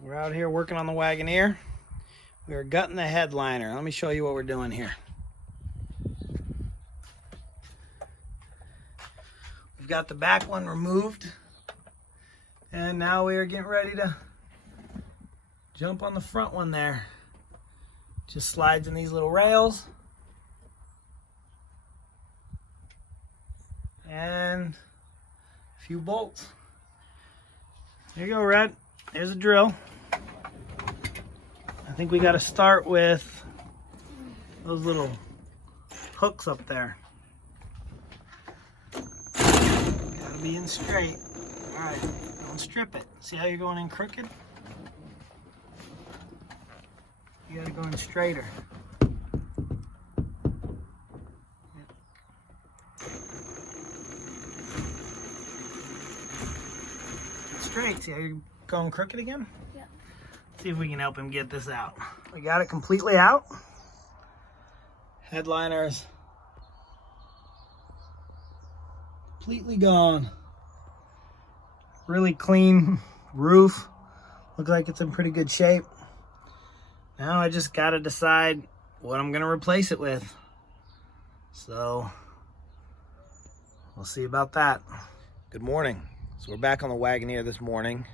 We're out here working on the Wagoneer. We are gutting the headliner. Let me show you what we're doing here. We've got the back one removed, and now we are getting ready to jump on the front one there. Just slides in these little rails. And a few bolts. There you go, Red. There's a drill. I think we got to start with those little hooks up there. Gotta be in straight. All right, don't strip it. See how you're going in crooked? You gotta go in straighter. Straight. See how you're going crooked again? Yeah. See if we can help him get this out. We got it completely out. Headliner's completely gone. Really clean roof. Looks like it's in pretty good shape. Now I just gotta decide what I'm gonna replace it with. So we'll see about that. Good morning. So we're back on the Wagoneer this morning.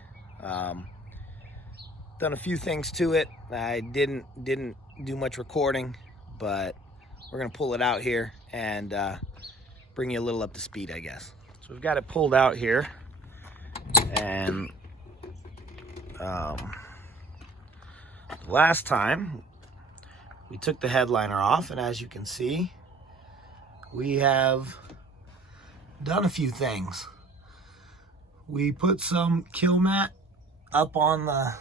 Done a few things to it. I didn't do much recording, but we're gonna pull it out here and bring you a little up to speed, I guess. So we've got it pulled out here, and last time we took the headliner off, and as you can see, we have done a few things. We put some kill mat up on the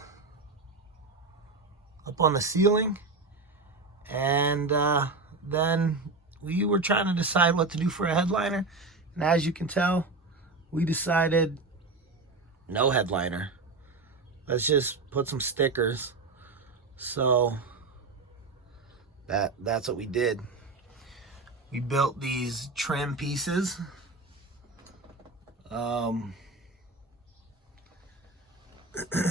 ceiling, and then we were trying to decide what to do for a headliner, and as you can tell, we decided no headliner. Let's just put some stickers. So that's what we did. We built these trim pieces.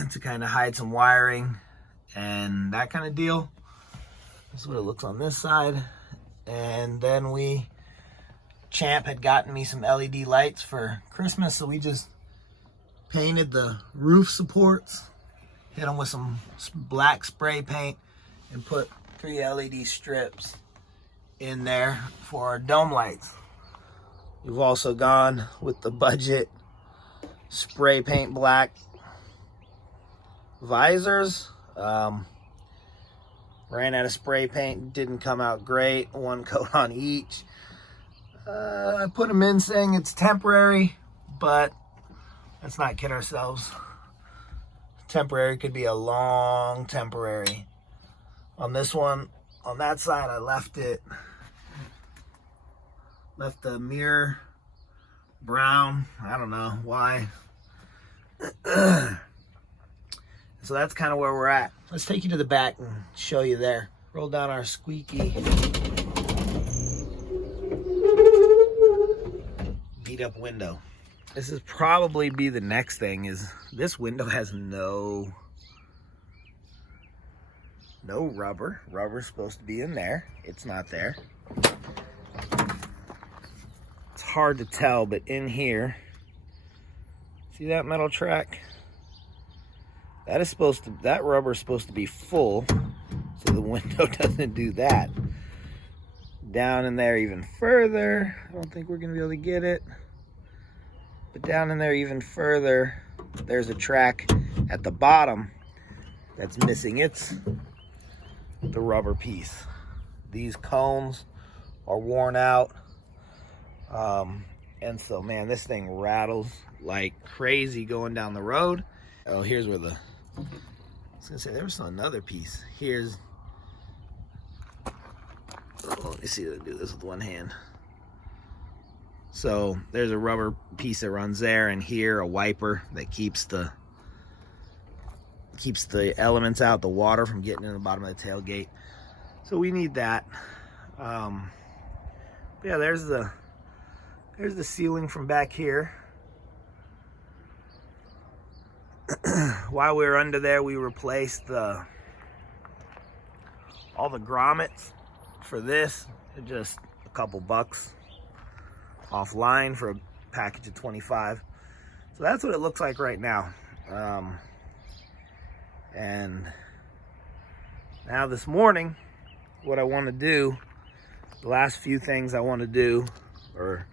To kind of hide some wiring and that kind of deal. This is what it looks on this side. And then Champ had gotten me some LED lights for Christmas, so we just painted the roof supports, hit them with some black spray paint, and put 3 LED strips in there for our dome lights. We've also gone with the budget spray paint black visors. Ran out of spray paint, didn't come out great. 1 coat on each. I put them in saying it's temporary, but let's not kid ourselves. Temporary could be a long temporary. On this one, on that side, I left the mirror brown. I don't know why. So that's kind of where we're at. Let's take you to the back and show you there. Roll down our squeaky beat up window. This is probably be the next thing, is this window has no rubber. Rubber's supposed to be in there. It's not there. It's hard to tell, but in here, see that metal track? That rubber is supposed to be full, so the window doesn't do that. Down in there even further, I don't think we're gonna be able to get it, but down in there even further, there's a track at the bottom that's missing. It's the rubber piece. These cones are worn out, and so, man, this thing rattles like crazy going down the road. Oh, here's where I was gonna say there was another piece. Here's, let me see if I can do this with one hand. So there's a rubber piece that runs there, and here a wiper that keeps the elements out, the water from getting in the bottom of the tailgate. So we need that. Yeah, there's the ceiling from back here. while we were under there, we replaced all the grommets for this. Just a couple bucks offline for a package of 25. So that's what it looks like right now. And now this morning, what I want to do, the last few things I want to do, or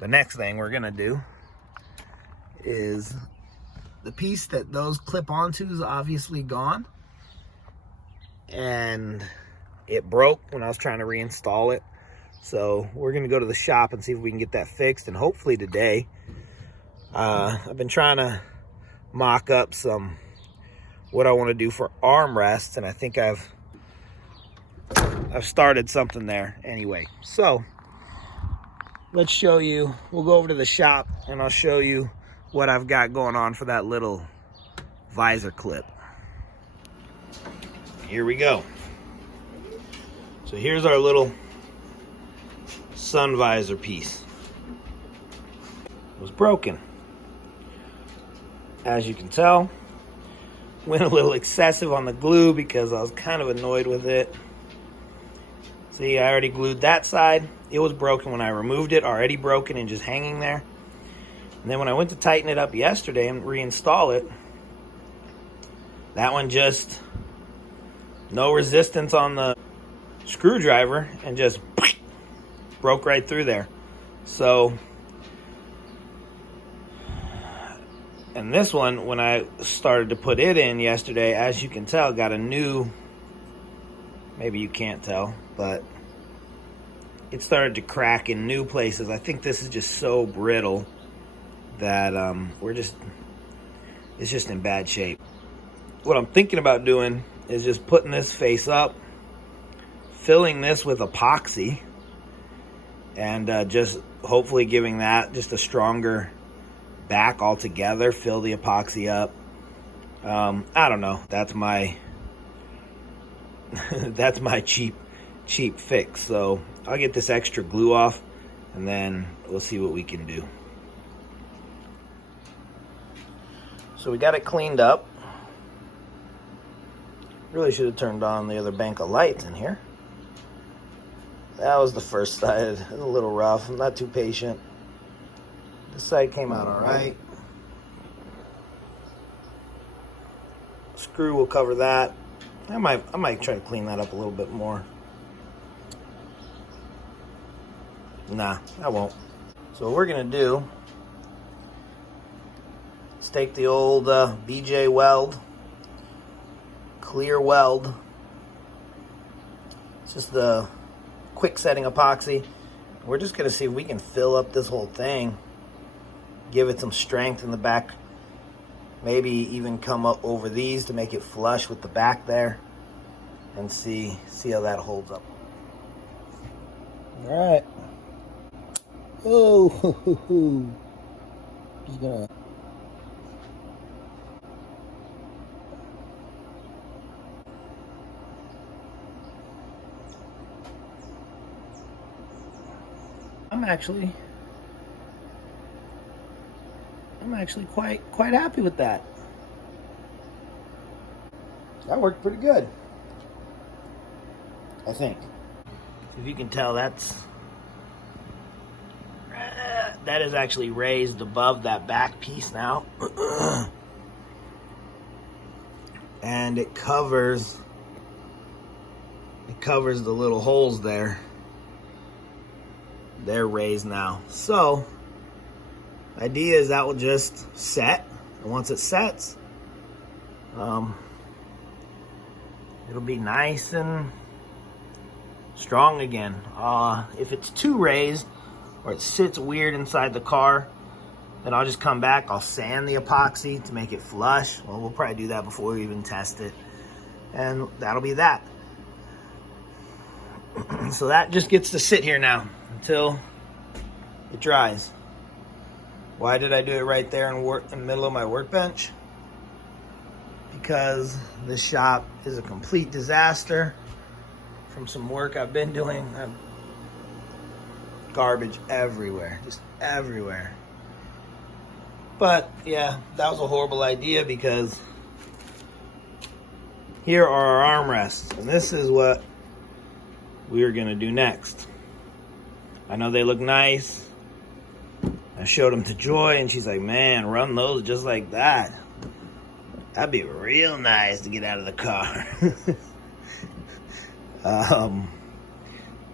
the next thing we're gonna do, is the piece that those clip onto is obviously gone, and it broke when I was trying to reinstall it. So we're gonna go to the shop and see if we can get that fixed, and hopefully today. I've been trying to mock up what I want to do for armrests, and I think I've started something there anyway. So let's show you, we'll go over to the shop and I'll show you what I've got going on for that little visor clip. Here we go. So here's our little sun visor piece. It was broken. As you can tell, went a little excessive on the glue because I was kind of annoyed with it. See, I already glued that side. It was broken when I removed it, already broken and just hanging there. And then when I went to tighten it up yesterday and reinstall it, that one just, no resistance on the screwdriver and just broke right through there. So, and this one, when I started to put it in yesterday, as you can tell, got a new, maybe you can't tell, but it started to crack in new places. I think this is just so brittle that it's just in bad shape. What I'm thinking about doing is just putting this face up, filling this with epoxy, and just hopefully giving that just a stronger back altogether, fill the epoxy up. I don't know. That's my that's my cheap fix. So I'll get this extra glue off and then we'll see what we can do. So we got it cleaned up. Really should have turned on the other bank of lights in here. That was the first side. It was a little rough. I'm not too patient. This side came out all right. Screw will cover that. I might try to clean that up a little bit more. Nah, I won't. So what we're gonna do is take the old BJ weld, clear weld. It's just the quick setting epoxy. We're just gonna see if we can fill up this whole thing, give it some strength in the back, maybe even come up over these to make it flush with the back there, and see how that holds up. All right. Oh, just gonna. I'm actually quite happy with that. That worked pretty good, I think. If you can tell, that is actually raised above that back piece now. And it covers the little holes there. They're raised now. So the idea is that will just set, and once it sets, it'll be nice and strong again. If it's too raised or it sits weird inside the car, then I'll just come back, I'll sand the epoxy to make it flush. Well, we'll probably do that before we even test it, and that'll be that. So that just gets to sit here now until it dries. Why did I do it right there in the middle of my workbench? Because this shop is a complete disaster from some work I've been doing. Garbage everywhere, just everywhere. But yeah, that was a horrible idea because here are our armrests, and this is what we were gonna do next. I know they look nice. I showed them to Joy, and she's like, man, run those just like that. That'd be real nice to get out of the car.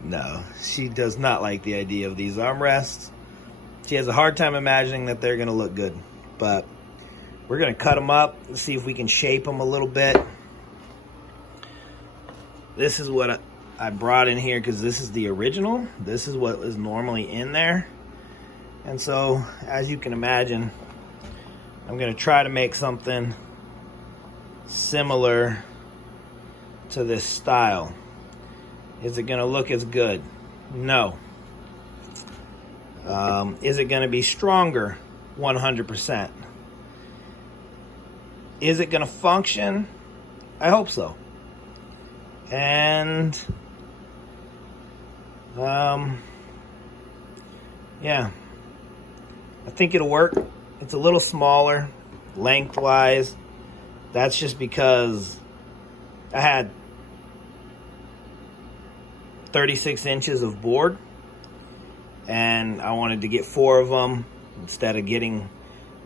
No, she does not like the idea of these armrests. She has a hard time imagining that they're gonna look good, but we're gonna cut them up and see if we can shape them a little bit. This is what I brought in here because this is the original. This is what was normally in there. And so, as you can imagine, I'm gonna try to make something similar to this style. Is it gonna look as good? No. Is it gonna be stronger? 100%. Is it gonna function? I hope so. And yeah, I think it'll work. It's a little smaller lengthwise. That's just because I had 36 inches of board and I wanted to get 4 of them instead of getting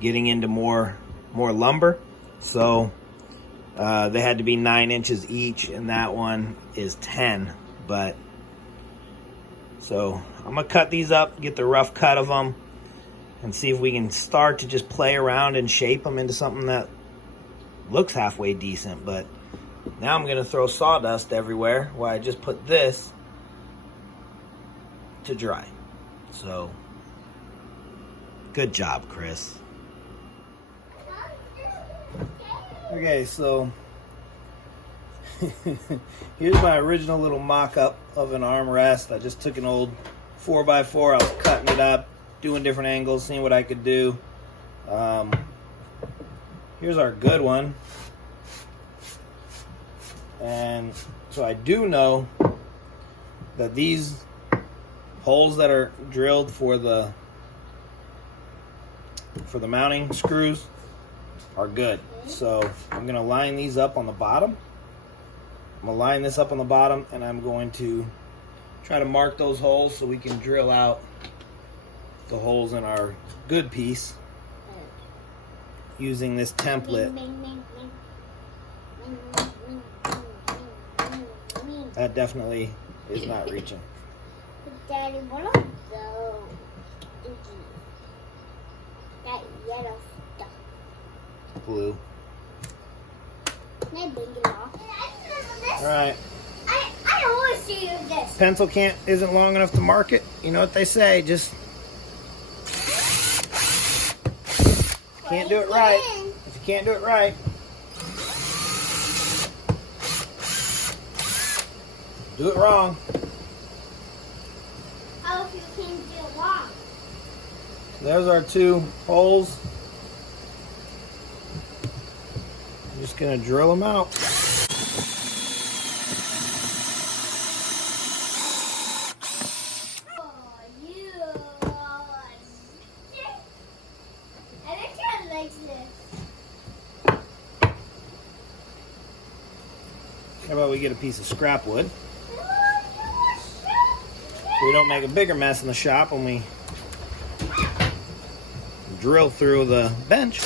into more lumber. So they had to be 9 inches each, and that one is 10. But so I'm gonna cut these up, get the rough cut of them, and see if we can start to just play around and shape them into something that looks halfway decent. But now I'm gonna throw sawdust everywhere while I just put this to dry. So good job, Chris. Okay, so here's my original little mock-up of an armrest. I just took an old 4x4, I was cutting it up, doing different angles, seeing what I could do. Here's our good one. And so I do know that these holes that are drilled for the mounting screws are good. So I'm gonna line these up on the bottom. I'm gonna line this up on the bottom, and I'm going to try to mark those holes so we can drill out the holes in our good piece using this template. That definitely is not reaching. Daddy, what are those? That yellow stuff. Blue. Can I bring it off? Alright. I always see you this. Pencil isn't long enough to mark it. You know what they say, just can't do it right. If you can't do it right, do it wrong. How if you can do it wrong? There's our 2 holes. I'm just gonna drill them out. How about we get a piece of scrap wood? So we don't make a bigger mess in the shop when we drill through the bench.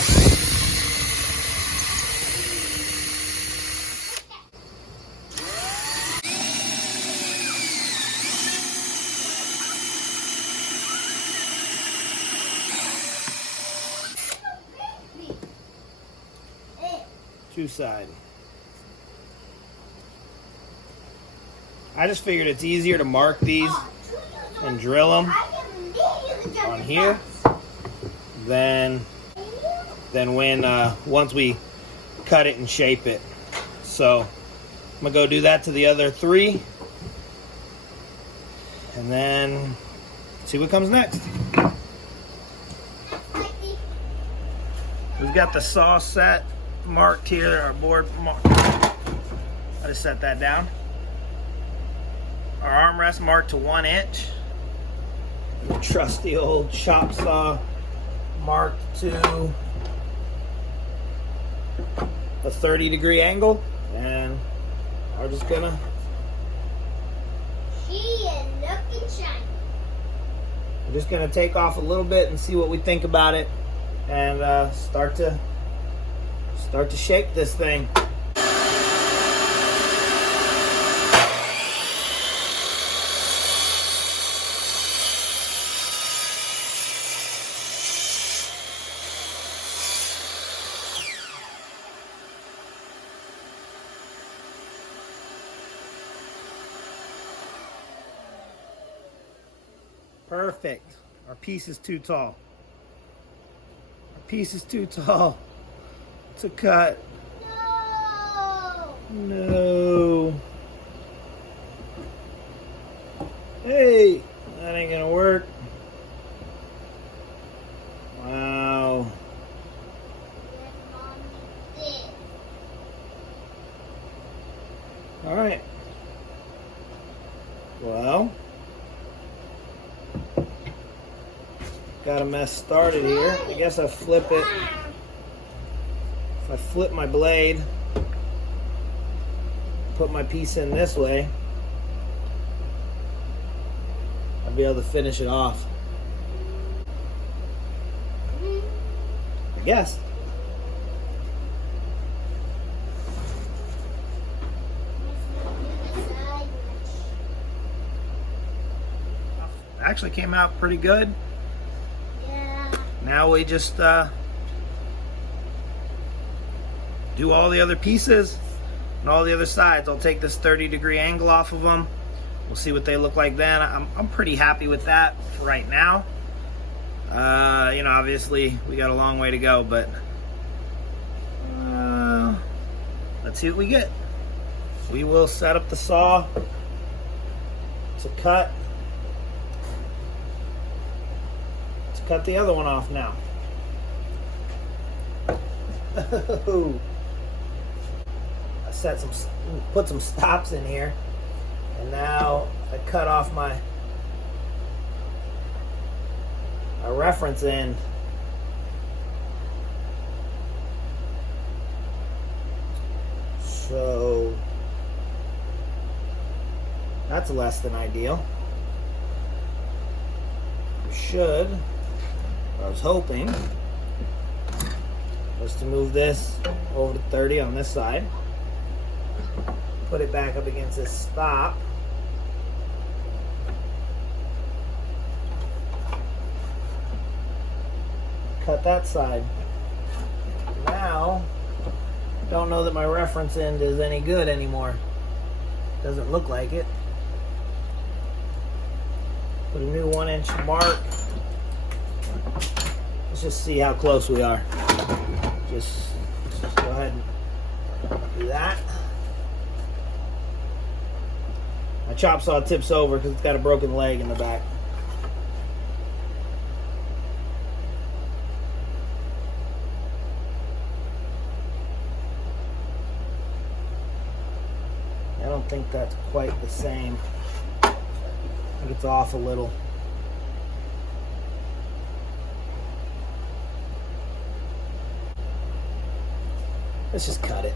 Two side. I just figured it's easier to mark these and drill them on here than when once we cut it and shape it. So I'm gonna go do that to the other 3 and then see what comes next. We've got the saw set marked here, our board marked. I just set that down. Our armrest marked to 1 inch. The trusty old chop saw marked to a 30-degree angle, and we're just gonna. She is looking shiny. We're just gonna take off a little bit and see what we think about it, and start to shape this thing. Perfect. Our piece is too tall. Our piece is too tall to cut. No. No. Hey, that ain't gonna work. Wow. Yes, Mommy did. All right. Well, got a mess started here. I guess I flip it. If I flip my blade, put my piece in this way, I'll be able to finish it off. I guess. Actually came out pretty good. Yeah. Now we just do all the other pieces and all the other sides. I'll take this 30-degree angle off of them. We'll see what they look like then. I'm pretty happy with that for right now. You know, obviously we got a long way to go, but let's see what we get. We will set up the saw to cut the other one off now. I put some stops in here, and now I cut off my reference end. So that's less than ideal. Should, I was hoping, was to move this over to 30 on this side, put it back up against this stop, cut that side. Now, don't know that my reference end is any good anymore. Doesn't look like it. Put a new 1-inch mark. Let's just see how close we are. Just go ahead and do that. My chop saw tips over because it's got a broken leg in the back. I don't think that's quite the same. I think it's off a little. Let's just cut it.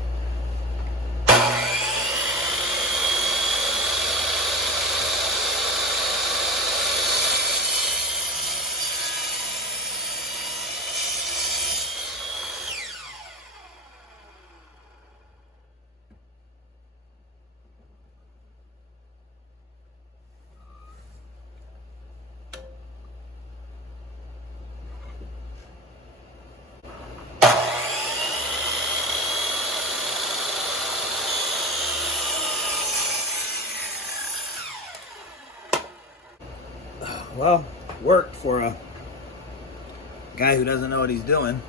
Well, worked for a guy who doesn't know what he's doing.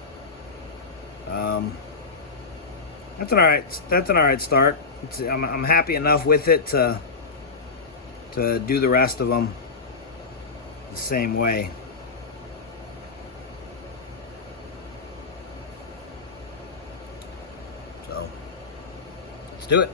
That's an all right. That's an all right start. I'm happy enough with it to do the rest of them the same way. So let's do it.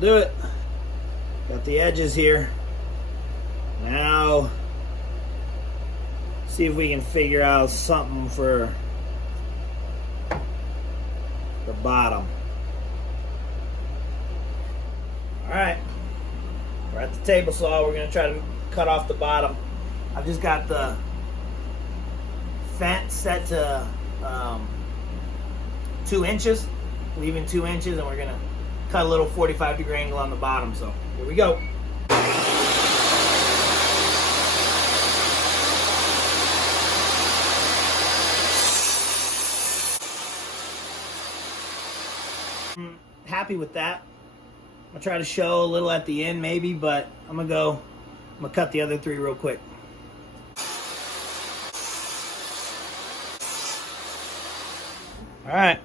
do it. Got the edges here. Now, see if we can figure out something for the bottom. All right, we're at the table saw. We're gonna try to cut off the bottom. I've just got the fence set to 2 inches, leaving 2 inches, and we're gonna cut a little 45-degree angle on the bottom. So here we go. I'm happy with that. I'm gonna try to show a little at the end maybe, but I'm gonna cut the other 3 real quick. All right,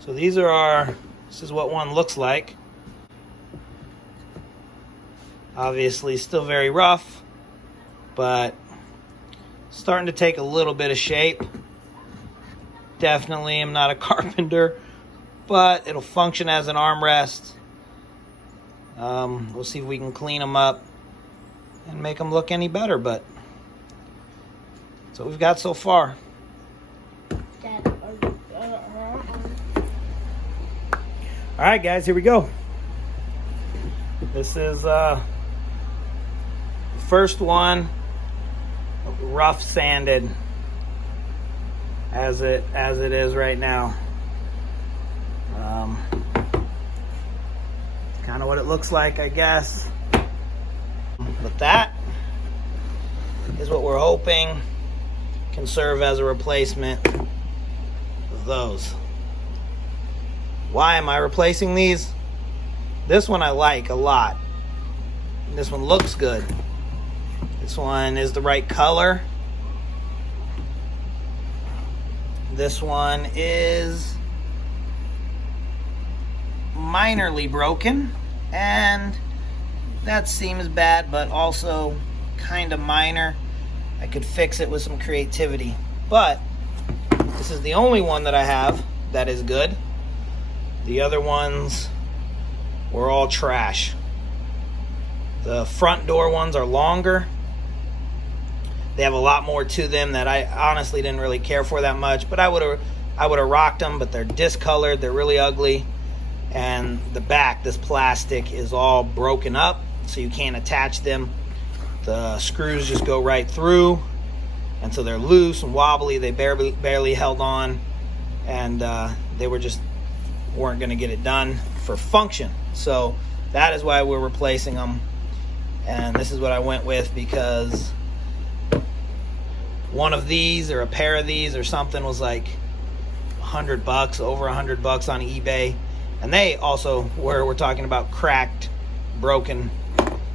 so this is what one looks like. Obviously still very rough, but starting to take a little bit of shape. Definitely am not a carpenter, but it'll function as an armrest. We'll see if we can clean them up and make them look any better, but that's what we've got so far. All right, guys, here we go. This is the first one, rough sanded as it is right now. Kind of what it looks like, I guess. But that is what we're hoping can serve as a replacement of those. Why am I replacing these? This one I like a lot. This one looks good. This one is the right color. This one is minorly broken, and that seems bad, but also kind of minor. I could fix it with some creativity, but this is the only one that I have that is good. The other ones were all trash. The front door ones are longer. They have a lot more to them that I honestly didn't really care for that much, but I would have rocked them, but they're discolored, they're really ugly. And the back, this plastic is all broken up, so you can't attach them. The screws just go right through, and so they're loose and wobbly. They barely held on, and they weren't going to get it done for function. So that is why we're replacing them, and this is what I went with, because one of these or a pair of these or something was like $100, over $100 on eBay. And they also we're talking about cracked, broken.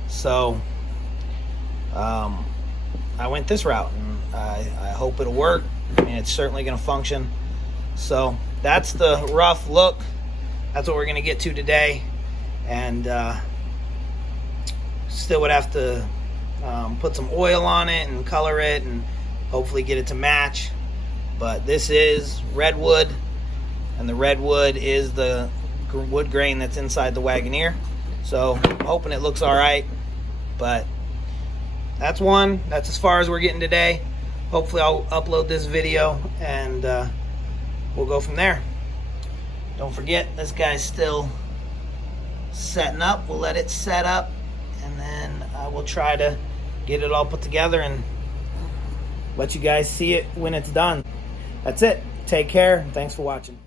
So I went this route, and I hope it'll work. I mean, it's certainly going to function. So that's the rough look. That's what we're going to get to today. And still would have to put some oil on it and color it and hopefully get it to match. But this is redwood, and the redwood is the wood grain that's inside the Wagoneer. So I'm hoping it looks all right, but that's as far as we're getting today. Hopefully I'll upload this video, and we'll go from there. Don't forget, this guy's still setting up. We'll let it set up, and then I will try to get it all put together and let you guys see it when it's done. That's it. Take care. Thanks for watching.